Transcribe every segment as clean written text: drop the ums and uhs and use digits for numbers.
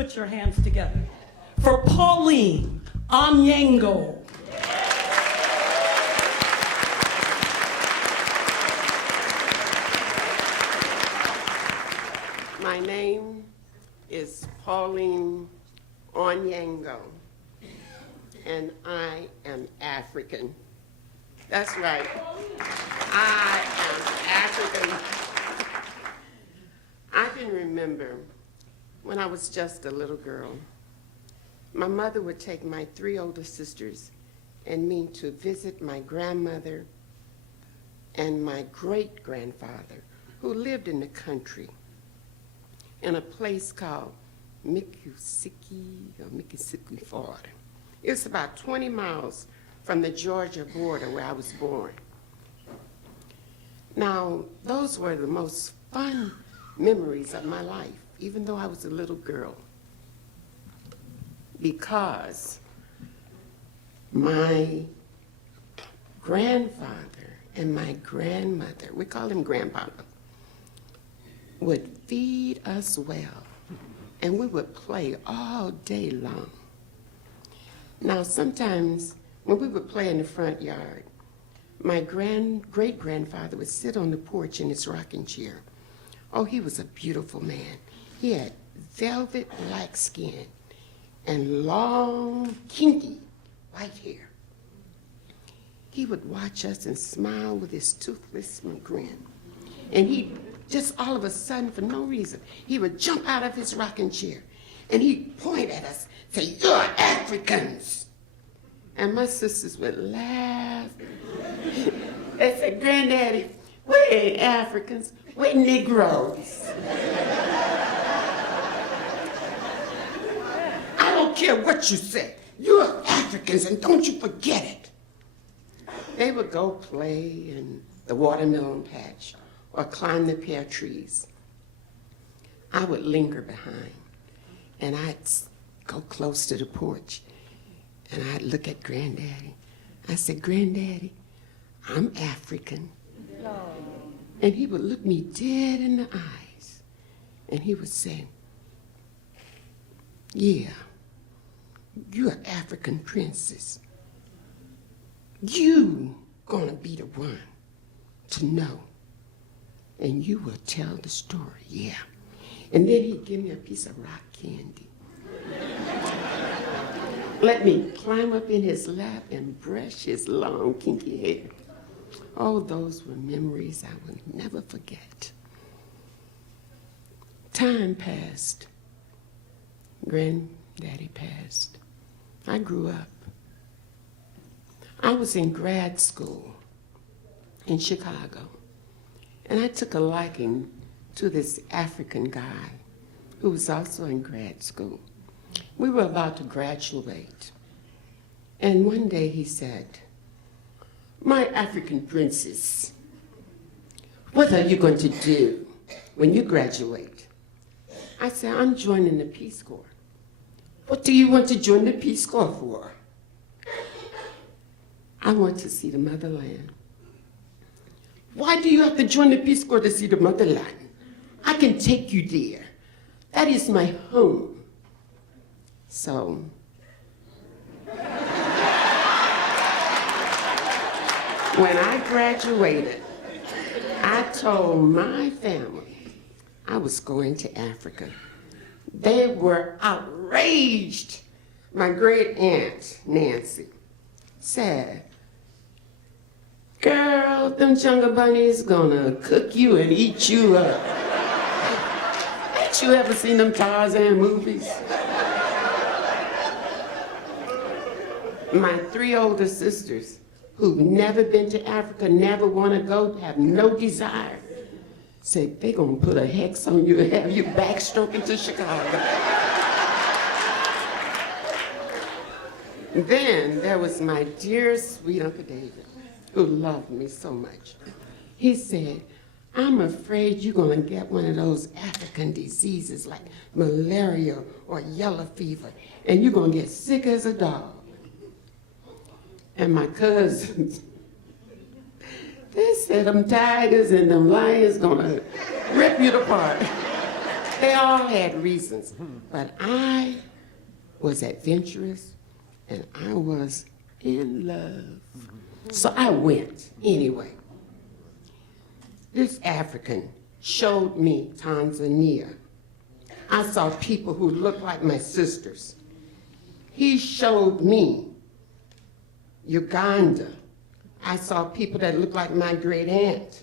put your hands together for Pauline Onyango. My name is Pauline Onyango, and I am African. That's right. I am African. I can remember when I was just a little girl, my mother would take my 3 older sisters and me to visit my grandmother and my great-grandfather, who lived in the country in a place called Miccosukee, Florida. It's about 20 miles from the Georgia border where I was born. Now, those were the most fun memories of my life, even though I was a little girl, because my grandfather and my grandmother, we call him Grandpapa, would feed us well, and we would play all day long. Now, sometimes when we would play in the front yard, my great-grandfather would sit on the porch in his rocking chair. Oh, he was a beautiful man. He had velvet black skin and long, kinky white hair. He would watch us and smile with his toothless grin. And he just all of a sudden, for no reason, he would jump out of his rocking chair and he'd point at us, say, "You're Africans." And my sisters would laugh. They said, "Granddaddy, we ain't Africans, we're Negroes." I don't care what you say, you're Africans and don't you forget it. They would go play in the watermelon patch or climb the pear trees. I would linger behind, and I'd go close to the porch, and I'd look at Granddaddy. I said, "Granddaddy, I'm African." And he would look me dead in the eyes, and he would say, "Yeah, you're an African princess. You gonna be the one to know. And you will tell the story, yeah." And then he'd give me a piece of rock candy. Let me climb up in his lap and brush his long, kinky hair. Oh, those were memories I will never forget. Time passed. Granddaddy passed. I grew up. I was in grad school in Chicago. And I took a liking to this African guy who was also in grad school. We were about to graduate. And one day he said, "My African princess, what are you going to do when you graduate?" I said, "I'm joining the Peace Corps." "What do you want to join the Peace Corps for?" "I want to see the motherland." "Why do you have to join the Peace Corps to see the motherland? I can take you there. That is my home." So, when I graduated, I told my family I was going to Africa. They were outraged. My great aunt, Nancy, said, "Girl, them jungle bunnies gonna cook you and eat you up." Ain't you ever seen them Tarzan movies? My 3 older sisters, who've never been to Africa, never want to go, have no desire, said they gonna put a hex on you and have you backstroking to Chicago. Then there was my dear sweet Uncle David, who loved me so much. He said, "I'm afraid you're gonna get one of those African diseases like malaria or yellow fever, and you're gonna get sick as a dog." And my cousins, they said them tigers and them lions gonna rip you apart. They all had reasons, but I was adventurous and I was in love. So I went anyway. This African showed me Tanzania. I saw people who looked like my sisters. He showed me Uganda. I saw people that looked like my great aunt.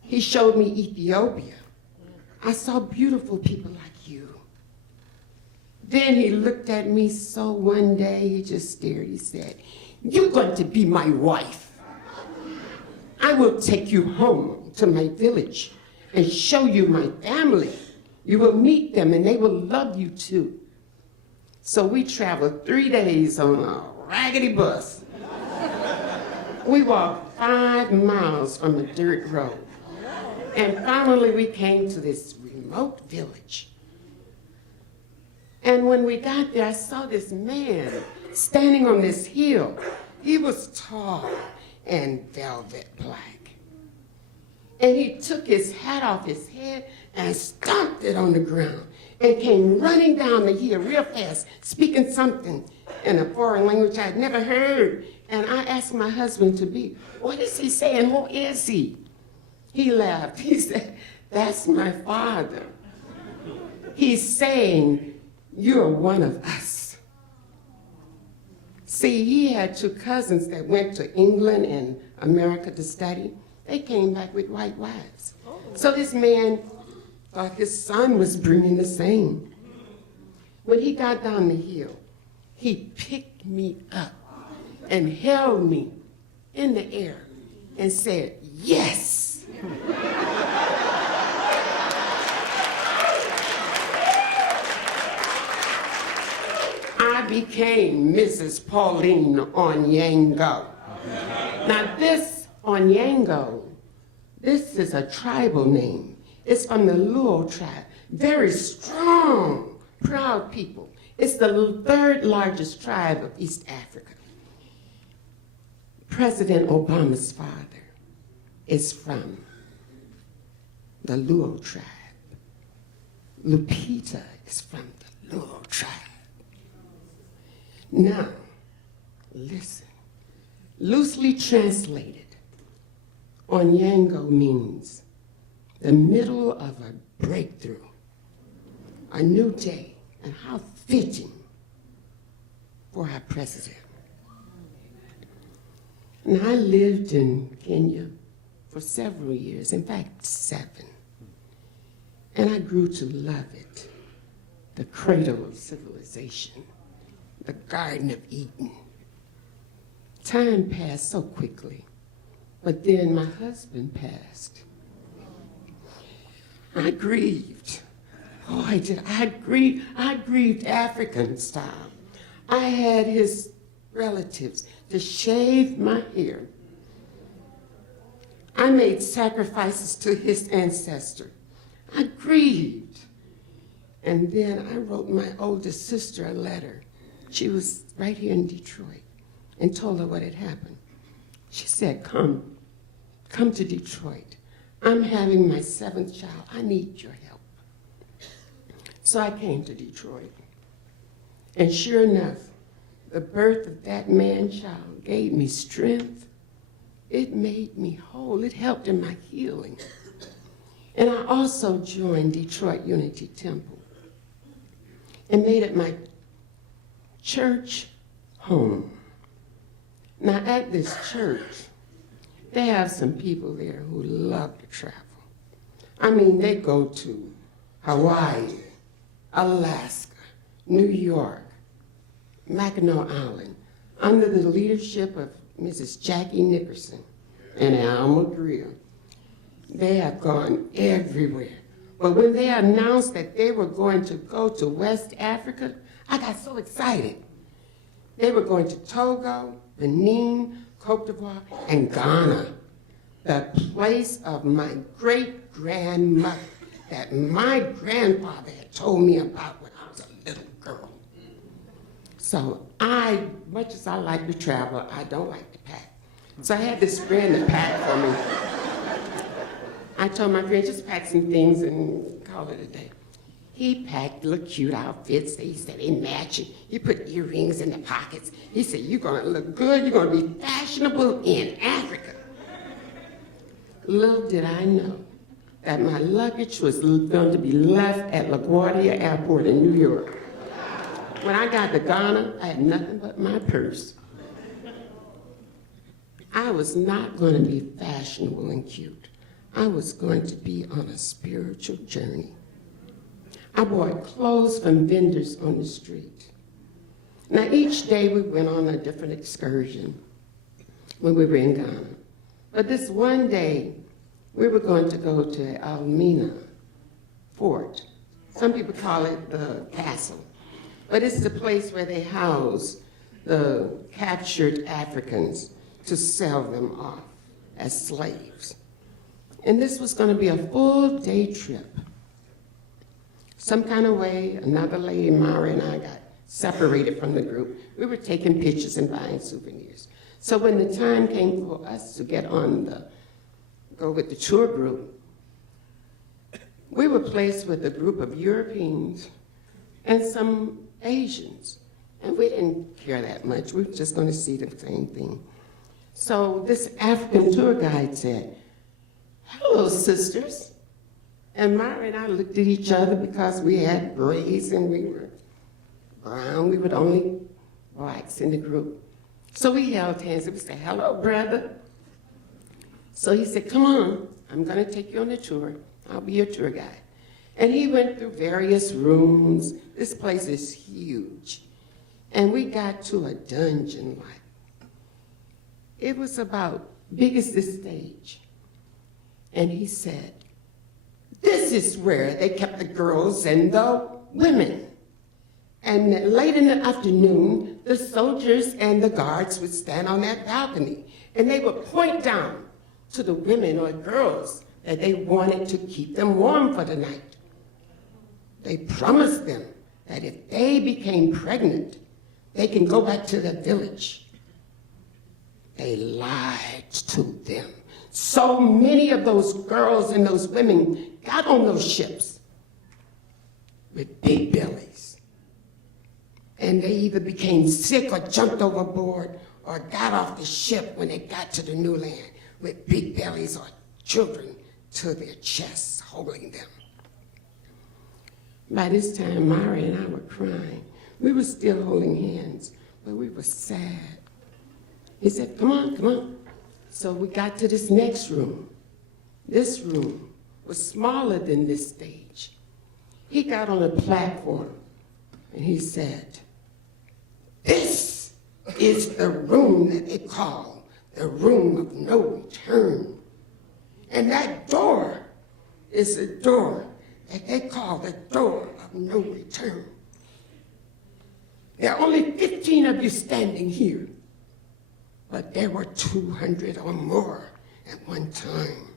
He showed me Ethiopia. I saw beautiful people like you. Then he looked at me so one day, he just stared. He said, "You're going to be my wife. I will take you home to my village and show you my family. You will meet them and they will love you too." So we traveled 3 days on a raggedy bus. We walked 5 miles from a dirt road. And finally we came to this remote village. And when we got there, I saw this man standing on this hill. He was tall and velvet black. And he took his hat off his head and stomped it on the ground and came running down the hill real fast, speaking something in a foreign language I'd never heard. And I asked my husband to be, "What is he saying? Who is he?" He laughed. He said, "That's my father. He's saying, you're one of us." See, he had 2 cousins that went to England and America to study. They came back with white wives. So this man thought his son was bringing the same. When he got down the hill, he picked me up and held me in the air and said, "Yes." I became Mrs. Pauline Onyango. Now this Onyango, this is a tribal name. It's from the Luo tribe. Very strong, proud people. It's the 3rd largest tribe of East Africa. President Obama's father is from the Luo tribe. Lupita is from the Luo tribe. Now, listen. Loosely translated, Onyango means the middle of a breakthrough, a new day, and how fitting for our president. And I lived in Kenya for several years, in fact, 7. And I grew to love it, the cradle of civilization, the Garden of Eden. Time passed so quickly, but then my husband passed. I grieved. Oh, I did. I grieved African style. I had his relatives to shave my hair. I made sacrifices to his ancestor. I grieved. And then I wrote my oldest sister a letter. She was right here in Detroit, and told her what had happened. She said, come to Detroit. I'm having my 7th child. I need your help. So I came to Detroit. And sure enough, the birth of that man-child gave me strength. It made me whole. It helped in my healing. And I also joined Detroit Unity Temple and made it my church home. Now at this church, they have some people there who love to travel. I mean, they go to Hawaii, Alaska, New York, Mackinac Island, under the leadership of Mrs. Jackie Nickerson and Alma Greer. They have gone everywhere. But when they announced that they were going to go to West Africa, I got so excited. They were going to Togo, Benin, Cote d'Ivoire, and Ghana, the place of my great-grandmother that my grandfather had told me about when I was a little girl. So much as I like to travel, I don't like to pack. So I had this friend to pack for me. I told my friend, just pack some things and call it a day. He packed little cute outfits. He said they matching. He put earrings in the pockets. He said, you're going to look good. You're going to be fashionable in Africa. Little did I know that my luggage was going to be left at LaGuardia Airport in New York. When I got to Ghana, I had nothing but my purse. I was not going to be fashionable and cute. I was going to be on a spiritual journey. I bought clothes from vendors on the street. Now, each day we went on a different excursion when we were in Ghana. But this one day, we were going to go to Almina Fort. Some people call it the castle. But it's the place where they house the captured Africans to sell them off as slaves. And this was going to be a full day trip. Some kind of way, another lady, Mara, and I got separated from the group. We were taking pictures and buying souvenirs. So when the time came for us to get on go with the tour group, we were placed with a group of Europeans and some Asians. And we didn't care that much. We were just going to see the same thing. So this African tour guide said, hello, sisters. And Myra and I looked at each other because we had braids and we were brown. We were the only blacks in the group. So we held hands and we said, hello, brother. So he said, come on, I'm going to take you on a tour. I'll be your tour guide. And he went through various rooms. This place is huge. And we got to a dungeon like. It was about big as this stage. And he said, this is where they kept the girls and the women. And late in the afternoon, the soldiers and the guards would stand on that balcony, and they would point down to the women or girls that they wanted to keep them warm for the night. They promised them that if they became pregnant, they can go back to their village. They lied to them. So many of those girls and those women got on those ships with big bellies. And they either became sick or jumped overboard or got off the ship when they got to the new land with big bellies or children to their chests holding them. By this time, Mari and I were crying. We were still holding hands, but we were sad. He said, come on, come on. So we got to this next room. This room was smaller than this stage. He got on a platform and he said, this is the room that they call the room of no return. And that door is a door that they call the door of no return. There are only 15 of you standing here, but there were 200 or more at one time.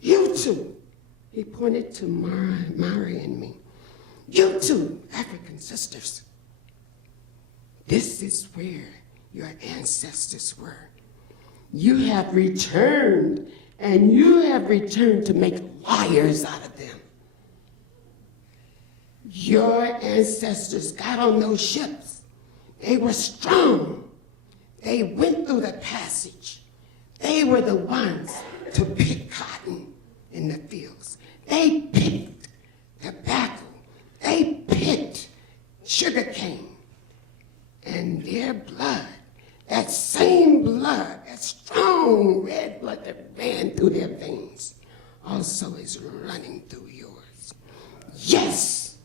You two, he pointed to Mari and me. You two, African sisters. This is where your ancestors were. You have returned, and you have returned to make liars out of them. Your ancestors got on those ships. They were strong. They went through the passage. They were the ones to pick cotton in the fields. They picked tobacco. They picked sugarcane. And their blood, that same blood, that strong red blood that ran through their veins, also is running through yours. Yes,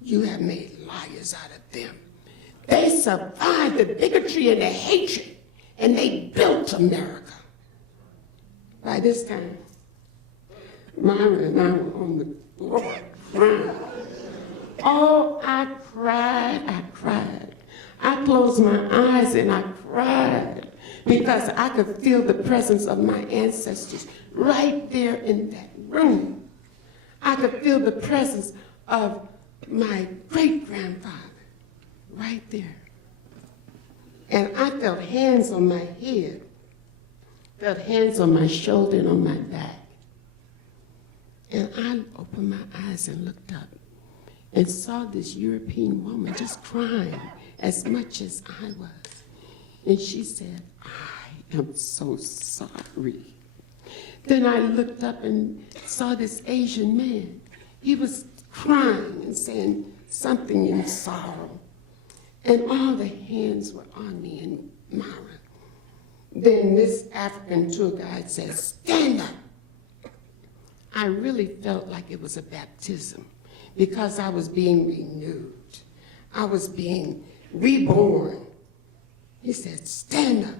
you have made liars out of them. They survived the bigotry and the hatred, and they built America. By this time, Myra and I were on the floor crying. Oh, I cried, I cried. I closed my eyes and I cried because I could feel the presence of my ancestors right there in that room. I could feel the presence of my great-grandfather right there. And I felt hands on my head, felt hands on my shoulder and on my back. And I opened my eyes and looked up and saw this European woman just crying as much as I was. And she said, I am so sorry. Then I looked up and saw this Asian man. He was crying and saying something in sorrow. And all the hands were on me and Myra. Then this African tour guide says, stand up. I really felt like it was a baptism because I was being renewed. I was being reborn. He said, stand up.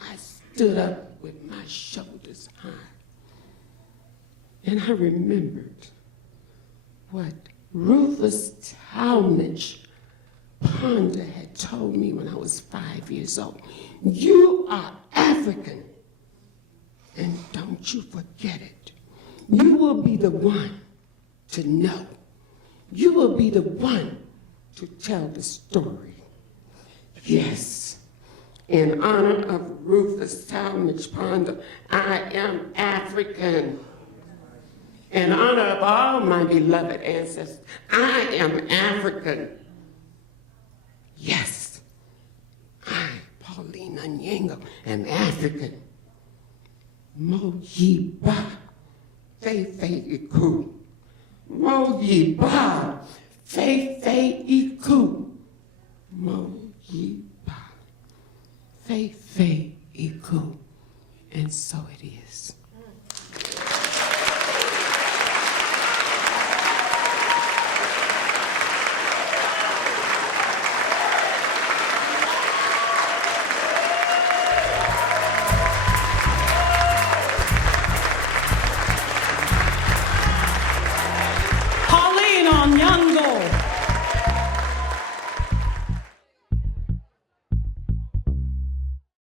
I stood up with my shoulders high. And I remembered what Rufus Talmadge Ponder had told me when I was 5 years old. You are African, and don't you forget it. You will be the one to know. You will be the one to tell the story. Yes, in honor of Rufus Talmadge Ponder, I am African. In honor of all my beloved ancestors, I am African. Yes, I, Pauline Onyango, am African. Mo ye ba, fe iku. Mo ye ba, fe iku. Mo ye ba, fe iku. And so it is.